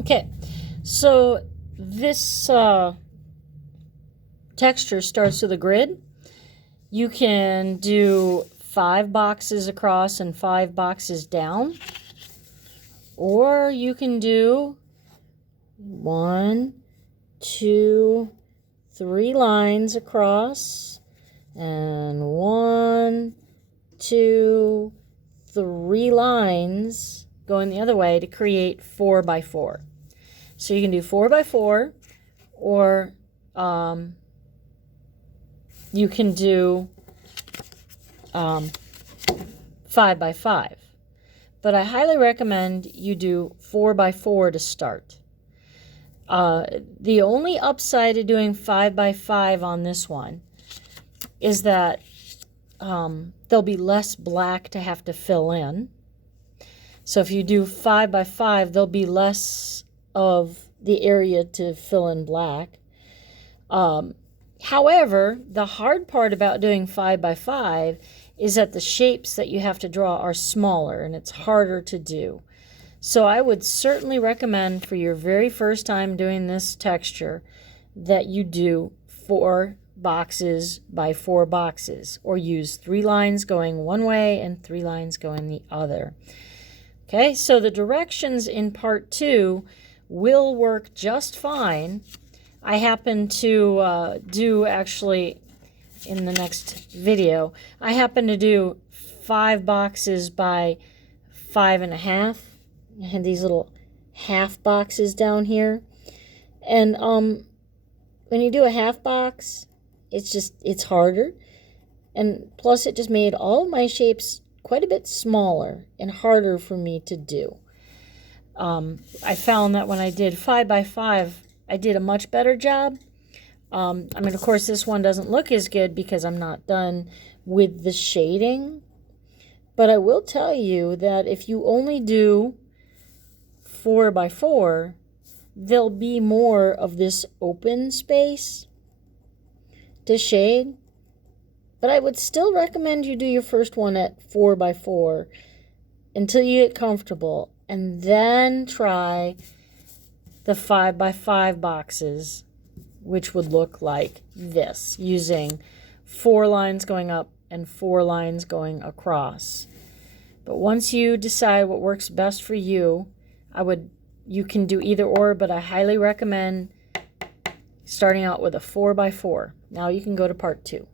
Okay, so this texture starts with a grid. You can do 5 boxes across and 5 boxes down, or you can do 1, 2, 3 lines across and 1, 2, 3 lines going the other way to create 4 by 4. So you can do 4 by 4, or you can do 5 by 5. But I highly recommend you do 4 by 4 to start. The only upside to doing 5 by 5 on this one is that there'll be less black to have to fill in. So if you do 5 by 5, there'll be less of the area to fill in black. However, the hard part about doing 5 by 5 is that the shapes that you have to draw are smaller and it's harder to do. So I would certainly recommend for your very first time doing this texture that you do 4 boxes by 4 boxes, or use 3 lines going one way and 3 lines going the other. Okay, so the directions in part 2 will work just fine. I happen to do, actually, in the next video, I happen to do 5 boxes by 5.5. I had these little half boxes down here. And when you do a half box, it's harder. And plus it just made all of my shapes quite a bit smaller and harder for me to do. I found that when I did 5 by 5, I did a much better job. I mean, of course, this one doesn't look as good because I'm not done with the shading. But I will tell you that if you only do 4 by 4, there'll be more of this open space to shade. But I would still recommend you do your first one at 4 by 4 until you get comfortable, and then try the 5 by 5 boxes, which would look like this, using 4 lines going up and 4 lines going across. But once you decide what works best for you, you can do either or, but I highly recommend starting out with a 4 by 4. Now you can go to part 2.